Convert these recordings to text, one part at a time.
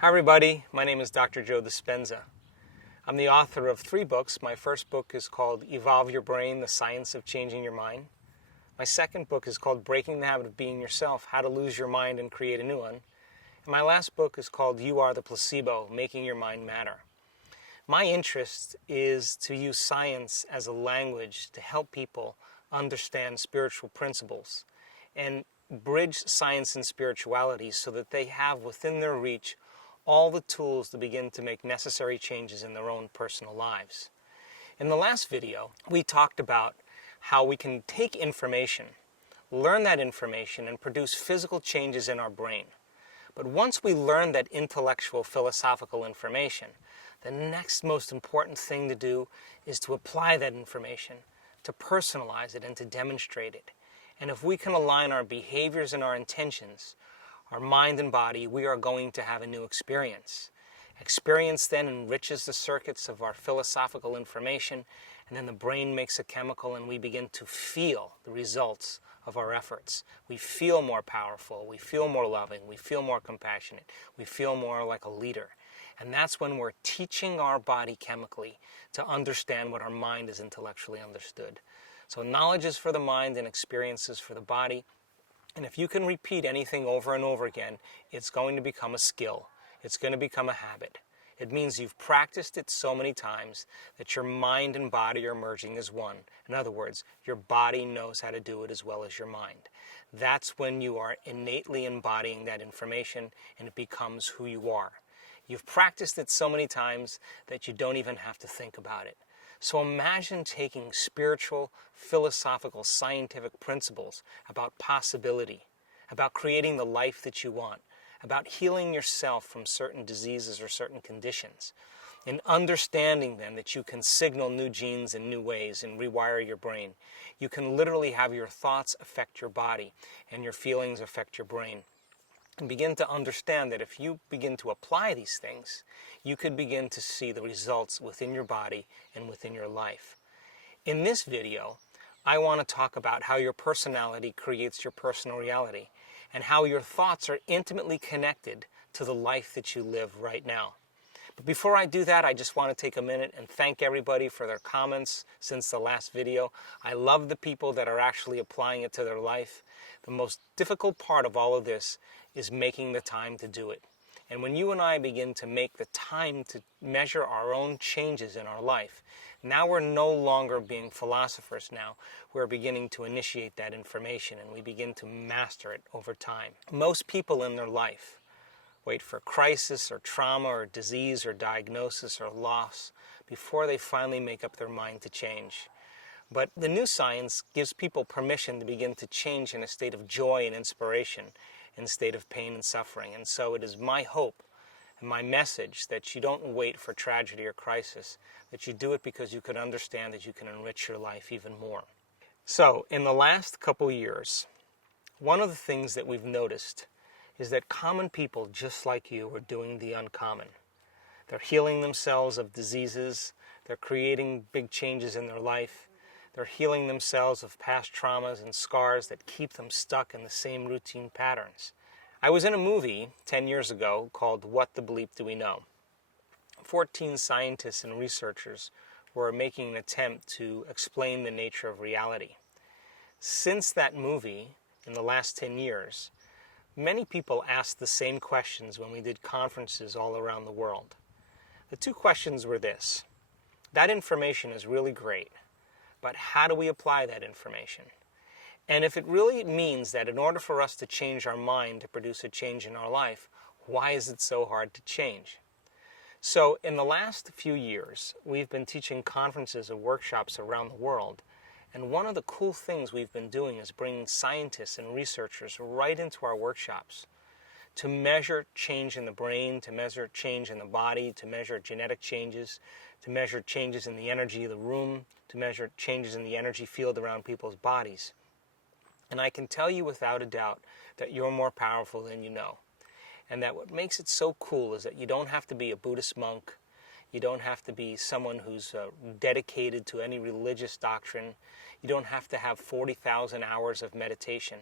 Hi everybody, my name is Dr. Joe Dispenza. I'm the author of 3 books. My first book is called Evolve Your Brain, The Science of Changing Your Mind. My second book is called Breaking the Habit of Being Yourself, How to Lose Your Mind and Create a New One. And my last book is called You Are the Placebo, Making Your Mind Matter. My interest is to use science as a language to help people understand spiritual principles and bridge science and spirituality so that they have within their reach all the tools to begin to make necessary changes in their own personal lives. In the last video, we talked about how we can take information, learn that information, and produce physical changes in our brain. But once we learn that intellectual, philosophical information, the next most important thing to do is to apply that information, to personalize it, and to demonstrate it. And if we can align our behaviors and our intentions, our mind and body, we are going to have a new experience. Experience then enriches the circuits of our philosophical information, and then the brain makes a chemical and we begin to feel the results of our efforts. We feel more powerful, we feel more loving, we feel more compassionate, we feel more like a leader. And that's when we're teaching our body chemically to understand what our mind has intellectually understood. So knowledge is for the mind and experiences for the body. And if you can repeat anything over and over again, it's going to become a skill. It's going to become a habit. It means you've practiced it so many times that your mind and body are merging as one. In other words, your body knows how to do it as well as your mind. That's when you are innately embodying that information and it becomes who you are. You've practiced it so many times that you don't even have to think about it. So imagine taking spiritual, philosophical, scientific principles about possibility, about creating the life that you want, about healing yourself from certain diseases or certain conditions, and understanding then that you can signal new genes in new ways and rewire your brain. You can literally have your thoughts affect your body and your feelings affect your brain. And begin to understand that if you begin to apply these things, you could begin to see the results within your body and within your life. In this video, I want to talk about how your personality creates your personal reality and how your thoughts are intimately connected to the life that you live right now. But before I do that, I just want to take a minute and thank everybody for their comments since the last video. I love the people that are actually applying it to their life. The most difficult part of all of this is making the time to do it. And when you and I begin to make the time to measure our own changes in our life, now we're no longer being philosophers now. We're beginning to initiate that information and we begin to master it over time. Most people in their life wait for crisis or trauma or disease or diagnosis or loss before they finally make up their mind to change. But the new science gives people permission to begin to change in a state of joy and inspiration, in a state of pain and suffering. And so it is my hope and my message that you don't wait for tragedy or crisis, that you do it because you can understand that you can enrich your life even more. So in the last couple years, one of the things that we've noticed is that common people just like you are doing the uncommon. They're healing themselves of diseases, they're creating big changes in their life, they're healing themselves of past traumas and scars that keep them stuck in the same routine patterns. I was in a movie 10 years ago called What the Bleep Do We Know? 14 scientists and researchers were making an attempt to explain the nature of reality. Since that movie, in the last 10 years, many people asked the same questions when we did conferences all around the world. The 2 questions were this: that information is really great, but how do we apply that information? And if it really means that in order for us to change our mind to produce a change in our life, why is it so hard to change? So in the last few years, we've been teaching conferences and workshops around the world. And one of the cool things we've been doing is bringing scientists and researchers right into our workshops to measure change in the brain, to measure change in the body, to measure genetic changes, to measure changes in the energy of the room, to measure changes in the energy field around people's bodies. And I can tell you without a doubt that you're more powerful than you know. And that what makes it so cool is that you don't have to be a Buddhist monk. You don't have to be someone who's dedicated to any religious doctrine. You don't have to have 40,000 hours of meditation.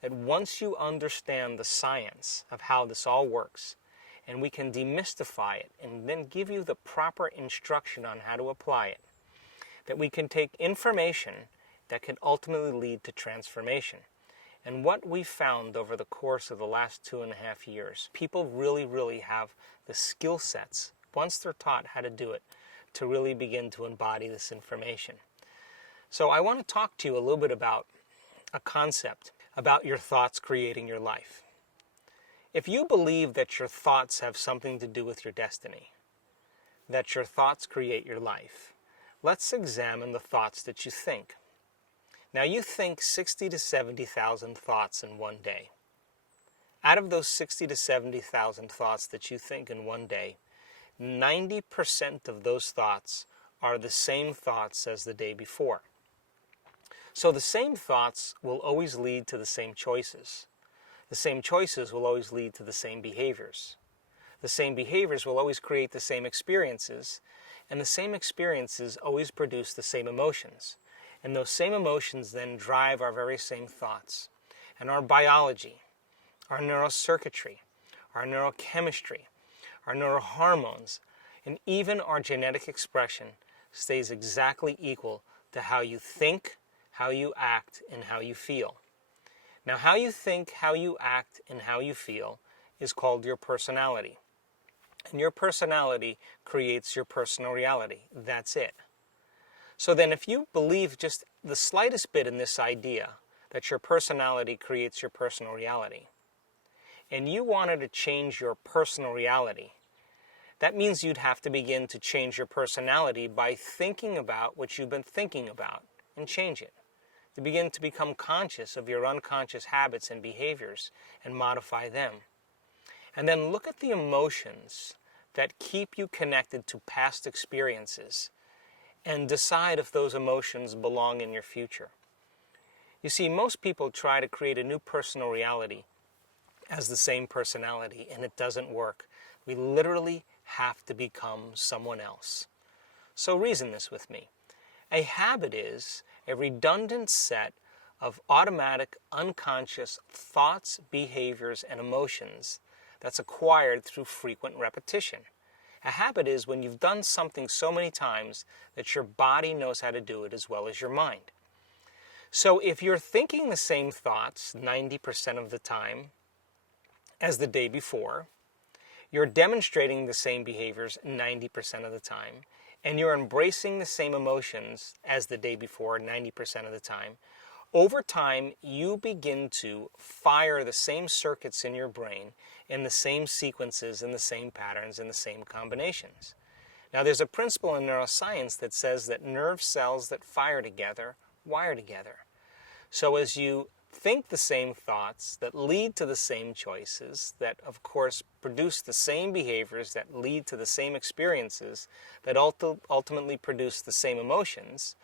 That once you understand the science of how this all works, and we can demystify it and then give you the proper instruction on how to apply it. That we can take information that can ultimately lead to transformation. And what we found over the course of the last 2.5 years, people really have the skill sets, once they're taught how to do it, to really begin to embody this information. So I want to talk to you a little bit about a concept about your thoughts creating your life. If you believe that your thoughts have something to do with your destiny, that your thoughts create your life, let's examine the thoughts that you think. Now, you think 60 to 70,000 thoughts in one day. Out of those 60 to 70,000 thoughts that you think in one day, 90% of those thoughts are the same thoughts as the day before. So the same thoughts will always lead to the same choices. The same choices will always lead to the same behaviors. The same behaviors will always create the same experiences, and the same experiences always produce the same emotions. And those same emotions then drive our very same thoughts. And our biology, our neurocircuitry, our neurochemistry, our neurohormones, and even our genetic expression stays exactly equal to how you think, how you act, and how you feel. Now, how you think, how you act, and how you feel is called your personality. And your personality creates your personal reality. That's it. So then if you believe just the slightest bit in this idea that your personality creates your personal reality, and you wanted to change your personal reality, that means you'd have to begin to change your personality by thinking about what you've been thinking about and change it. To begin to become conscious of your unconscious habits and behaviors and modify them. And then look at the emotions that keep you connected to past experiences and decide if those emotions belong in your future. You see, most people try to create a new personal reality as the same personality, and it doesn't work. We literally have to become someone else. So reason this with me. A habit is a redundant set of automatic, unconscious thoughts, behaviors, and emotions that's acquired through frequent repetition. A habit is when you've done something so many times that your body knows how to do it as well as your mind. So if you're thinking the same thoughts 90% of the time as the day before, you're demonstrating the same behaviors 90% of the time, and you're embracing the same emotions as the day before 90% of the time, over time you begin to fire the same circuits in your brain in the same sequences, in the same patterns, in the same combinations. Now there's a principle in neuroscience that says that nerve cells that fire together wire together. So as you think the same thoughts that lead to the same choices, that of course produce the same behaviors that lead to the same experiences, that ultimately produce the same emotions,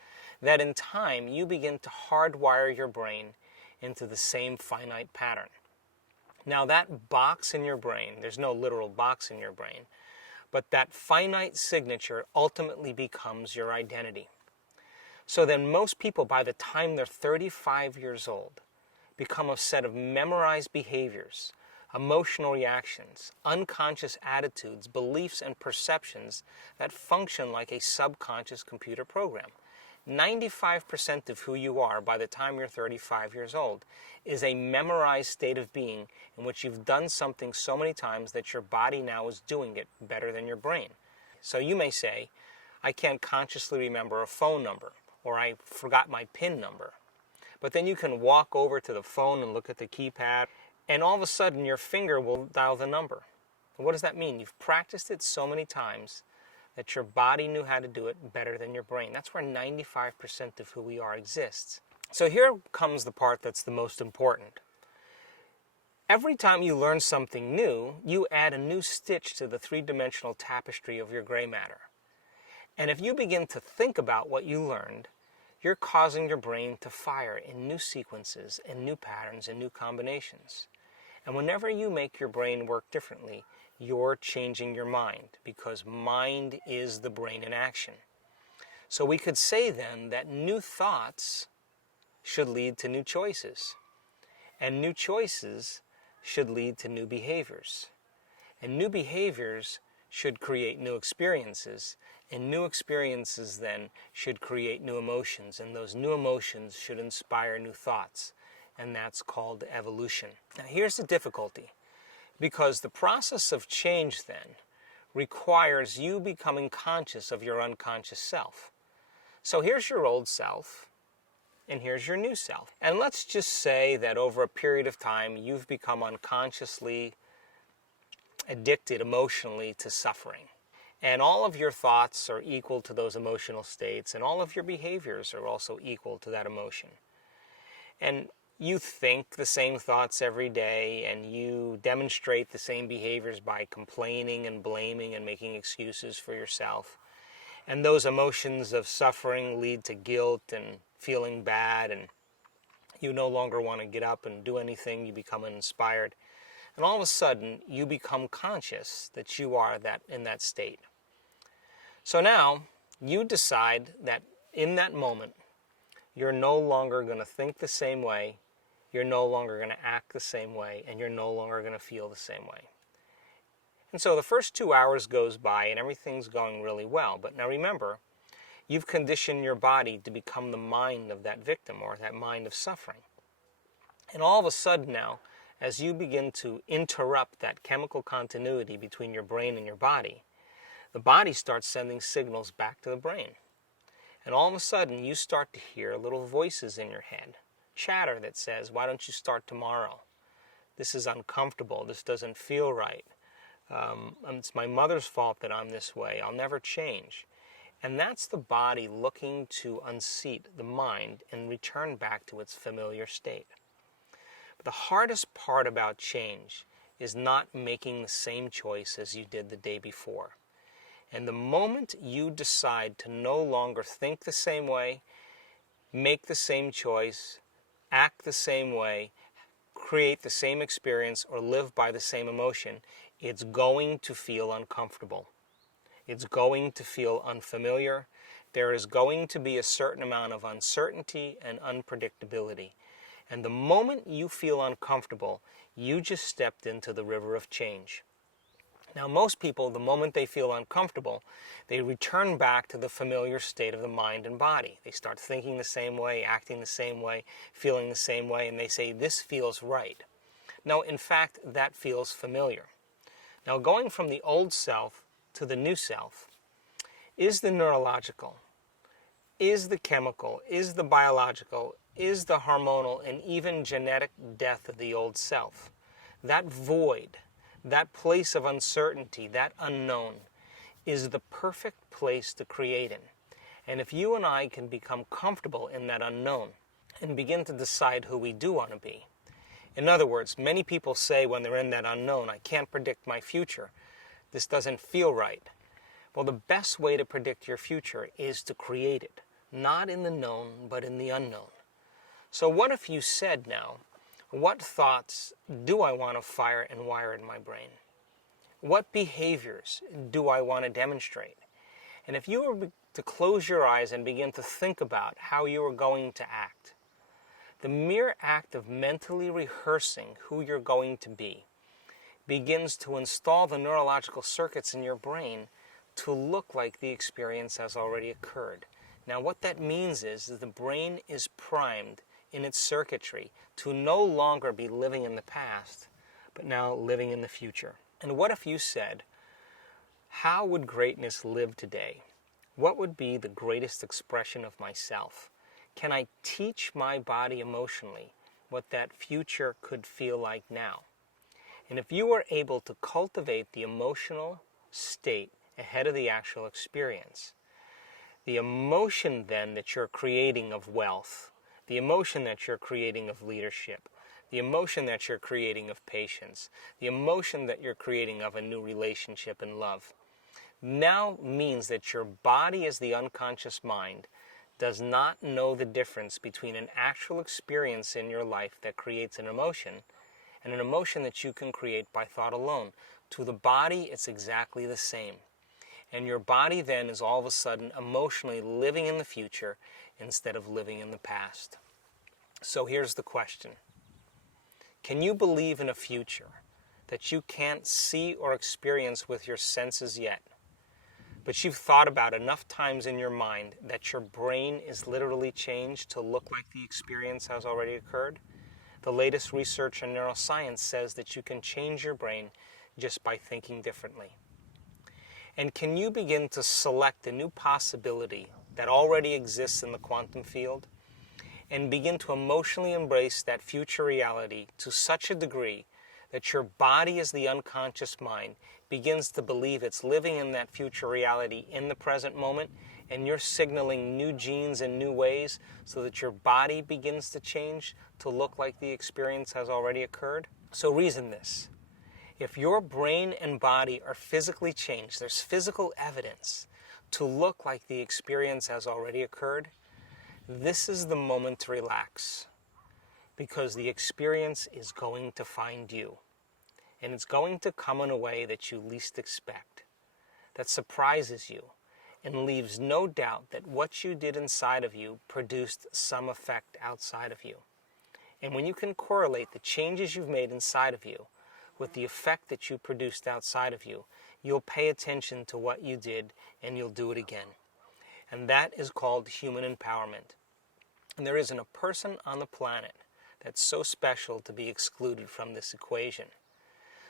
that in time you begin to hardwire your brain into the same finite pattern. Now that box in your brain, there's no literal box in your brain, but that finite signature ultimately becomes your identity. So then most people, by the time they're 35 years old, become a set of memorized behaviors, emotional reactions, unconscious attitudes, beliefs, and perceptions that function like a subconscious computer program. 95% of who you are by the time you're 35 years old is a memorized state of being in which you've done something so many times that your body now is doing it better than your brain. So you may say, I can't consciously remember a phone number, or I forgot my PIN number. But then you can walk over to the phone and look at the keypad, and all of a sudden your finger will dial the number. And what does that mean? You've practiced it so many times that your body knew how to do it better than your brain. That's where 95% of who we are exists. So here comes the part that's the most important. Every time you learn something new, you add a new stitch to the three-dimensional tapestry of your gray matter. And if you begin to think about what you learned, you're causing your brain to fire in new sequences and new patterns and new combinations. And whenever you make your brain work differently, you're changing your mind, because mind is the brain in action. So we could say then that new thoughts should lead to new choices, and new choices should lead to new behaviors. And new behaviors should create new experiences, and new experiences then should create new emotions, and those new emotions should inspire new thoughts, and that's called evolution. Now here's the difficulty, because the process of change then requires you becoming conscious of your unconscious self. So here's your old self, and here's your new self. And let's just say that over a period of time, you've become unconsciously addicted emotionally to suffering. And all of your thoughts are equal to those emotional states, and all of your behaviors are also equal to that emotion. And you think the same thoughts every day, and you demonstrate the same behaviors by complaining and blaming and making excuses for yourself. And those emotions of suffering lead to guilt and feeling bad, and you no longer want to get up and do anything. You become uninspired. And all of a sudden, you become conscious that you are in that state. So now, you decide that in that moment, you're no longer going to think the same way, you're no longer going to act the same way, and you're no longer going to feel the same way. And so the first 2 hours goes by and everything's going really well. But now remember, you've conditioned your body to become the mind of that victim, or that mind of suffering. And all of a sudden now, as you begin to interrupt that chemical continuity between your brain and your body, the body starts sending signals back to the brain. And all of a sudden, you start to hear little voices in your head, chatter that says, why don't you start tomorrow? This is uncomfortable. This doesn't feel right. It's my mother's fault that I'm this way. I'll never change. And that's the body looking to unseat the mind and return back to its familiar state. But the hardest part about change is not making the same choice as you did the day before. And the moment you decide to no longer think the same way, make the same choice, act the same way, create the same experience, or live by the same emotion, it's going to feel uncomfortable. It's going to feel unfamiliar. There is going to be a certain amount of uncertainty and unpredictability. And the moment you feel uncomfortable, you just stepped into the river of change. Now, most people, the moment they feel uncomfortable, they return back to the familiar state of the mind and body. They start thinking the same way, acting the same way, feeling the same way, and they say, this feels right. No, in fact, that feels familiar. Now, going from the old self to the new self is the neurological, is the chemical, is the biological, is the hormonal, and even genetic death of the old self. That void, that place of uncertainty, that unknown, is the perfect place to create in. And if you and I can become comfortable in that unknown and begin to decide who we do want to be. In other words, many people say when they're in that unknown, I can't predict my future. This doesn't feel right. Well, the best way to predict your future is to create it, not in the known, but in the unknown. So what if you said now, what thoughts do I want to fire and wire in my brain? What behaviors do I want to demonstrate? And if you were to close your eyes and begin to think about how you are going to act, the mere act of mentally rehearsing who you're going to be begins to install the neurological circuits in your brain to look like the experience has already occurred. Now, what that means is that the brain is primed in its circuitry to no longer be living in the past, but now living in the future. And what if you said, how would greatness live today? What would be the greatest expression of myself? Can I teach my body emotionally what that future could feel like now? And if you were able to cultivate the emotional state ahead of the actual experience, the emotion then that you're creating of wealth, the emotion that you're creating of leadership, the emotion that you're creating of patience, the emotion that you're creating of a new relationship and love, now means that your body as the unconscious mind does not know the difference between an actual experience in your life that creates an emotion and an emotion that you can create by thought alone. To the body, it's exactly the same. And your body then is all of a sudden emotionally living in the future instead of living in the past. So here's the question. Can you believe in a future that you can't see or experience with your senses yet. But you've thought about enough times in your mind that your brain is literally changed to look like the experience has already occurred. The latest research in neuroscience says that you can change your brain just by thinking differently. And can you begin to select a new possibility that already exists in the quantum field and begin to emotionally embrace that future reality to such a degree that your body as the unconscious mind begins to believe it's living in that future reality in the present moment, and you're signaling new genes in new ways so that your body begins to change to look like the experience has already occurred? So reason this. If your brain and body are physically changed, there's physical evidence to look like the experience has already occurred, this is the moment to relax, because the experience is going to find you. And it's going to come in a way that you least expect, that surprises you, and leaves no doubt that what you did inside of you produced some effect outside of you. And when you can correlate the changes you've made inside of you with the effect that you produced outside of you, you'll pay attention to what you did and you'll do it again. And that is called human empowerment. And there isn't a person on the planet that's so special to be excluded from this equation.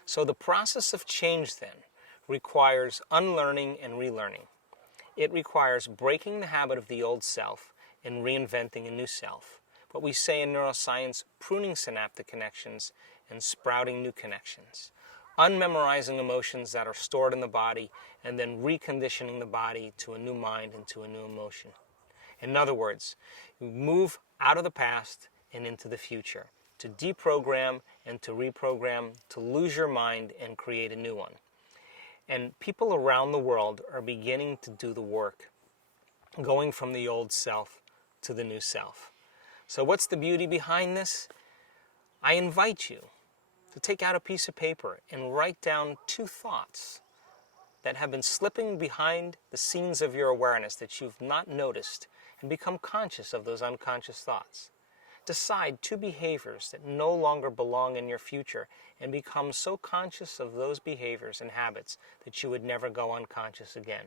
So the process of change then requires unlearning and relearning. It requires breaking the habit of the old self and reinventing a new self. What we say in neuroscience, pruning synaptic connections and sprouting new connections. Unmemorizing emotions that are stored in the body and then reconditioning the body to a new mind and to a new emotion. In other words, you move out of the past and into the future, to deprogram and to reprogram, to lose your mind and create a new one. And people around the world are beginning to do the work, going from the old self to the new self. So what's the beauty behind this? I invite you to take out a piece of paper and write down 2 thoughts that have been slipping behind the scenes of your awareness that you've not noticed, and become conscious of those unconscious thoughts. Decide 2 behaviors that no longer belong in your future and become so conscious of those behaviors and habits that you would never go unconscious again.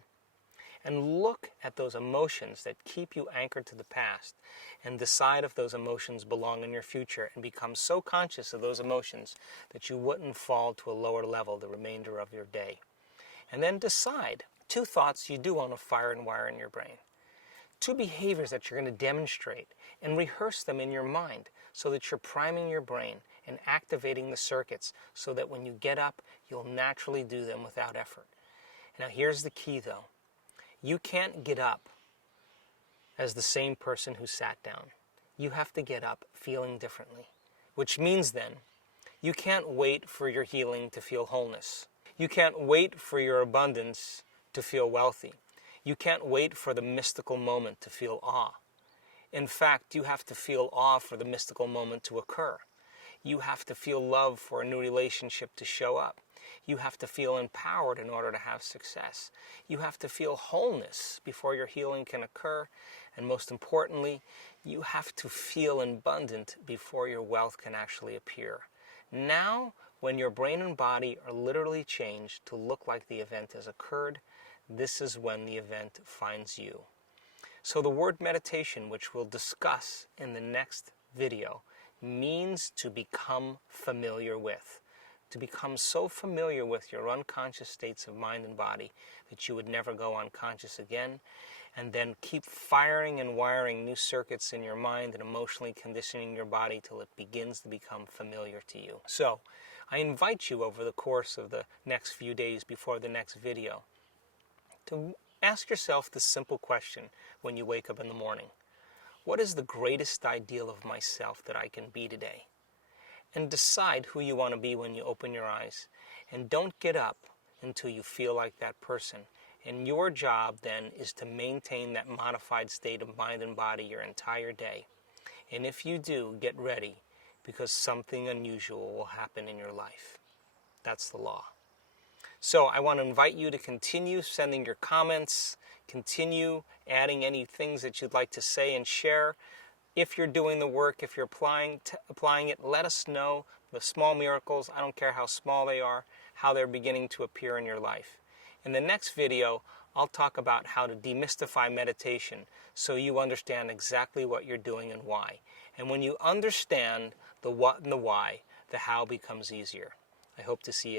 And look at those emotions that keep you anchored to the past and decide if those emotions belong in your future, and become so conscious of those emotions that you wouldn't fall to a lower level the remainder of your day. And then decide 2 thoughts you do want to fire and wire in your brain. 2 behaviors that you're going to demonstrate and rehearse them in your mind so that you're priming your brain and activating the circuits so that when you get up, you'll naturally do them without effort. Now here's the key though. You can't get up as the same person who sat down. You have to get up feeling differently, which means then you can't wait for your healing to feel wholeness. You can't wait for your abundance to feel wealthy. You can't wait for the mystical moment to feel awe. In fact, you have to feel awe for the mystical moment to occur. You have to feel love for a new relationship to show up. You have to feel empowered in order to have success. You have to feel wholeness before your healing can occur. And most importantly, you have to feel abundant before your wealth can actually appear. Now, when your brain and body are literally changed to look like the event has occurred, this is when the event finds you. So the word meditation, which we'll discuss in the next video, means to become familiar with. To become so familiar with your unconscious states of mind and body that you would never go unconscious again, and then keep firing and wiring new circuits in your mind and emotionally conditioning your body till it begins to become familiar to you. So I invite you over the course of the next few days before the next video to ask yourself this simple question when you wake up in the morning. What is the greatest ideal of myself that I can be today? And decide who you want to be when you open your eyes. And don't get up until you feel like that person. And your job then is to maintain that modified state of mind and body your entire day. And if you do, get ready, because something unusual will happen in your life. That's the law. So I want to invite you to continue sending your comments, continue adding any things that you'd like to say and share. If you're doing the work, if you're applying it, let us know the small miracles. I don't care how small they are, how they're beginning to appear in your life. In the next video, I'll talk about how to demystify meditation so you understand exactly what you're doing and why. And when you understand the what and the why, the how becomes easier. I hope to see you.